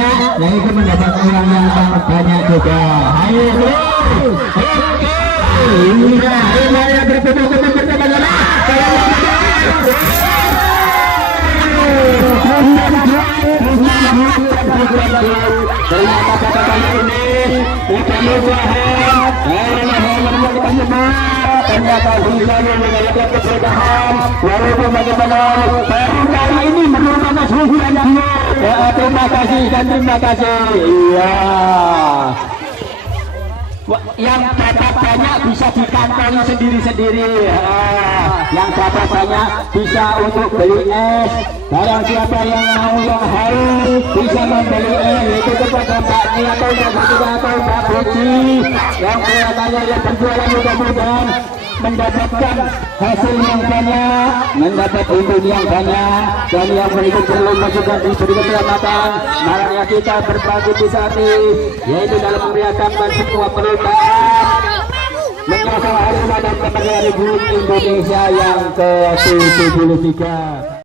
banyak, yang itu mendapat uang yang sangat banyak juga. Ayo terus, oke, ini yang bertemu-temu bersama-sama. Ternyata kata kali ini kita mudahan ternyata bisa mengalahkan kesudahan walaupun bagaimana baru kali ini menurut suhuan ya, terima kasih dan terima kasih. Iya, yang dapat banyak bisa dikantongi sendiri-sendiri, yang dapat banyak bisa untuk beli es. Barang siapa yang mau yang haus bisa membeli es itu kepada Mbak Ni atau Mbak Fatima atau Mbak Puji yang kelihatannya yang berjualan, mudah-mudahan mendapatkan hasil yang banyak, mendapat untung yang banyak, dan yang berikut perlu juga diberi keselamatan. Marilah kita berbagi di saat ini, yaitu dalam meriahkan semua perlombaan menyokong Hari Ramadan Kemerdekaan Republik Indonesia yang ke-73.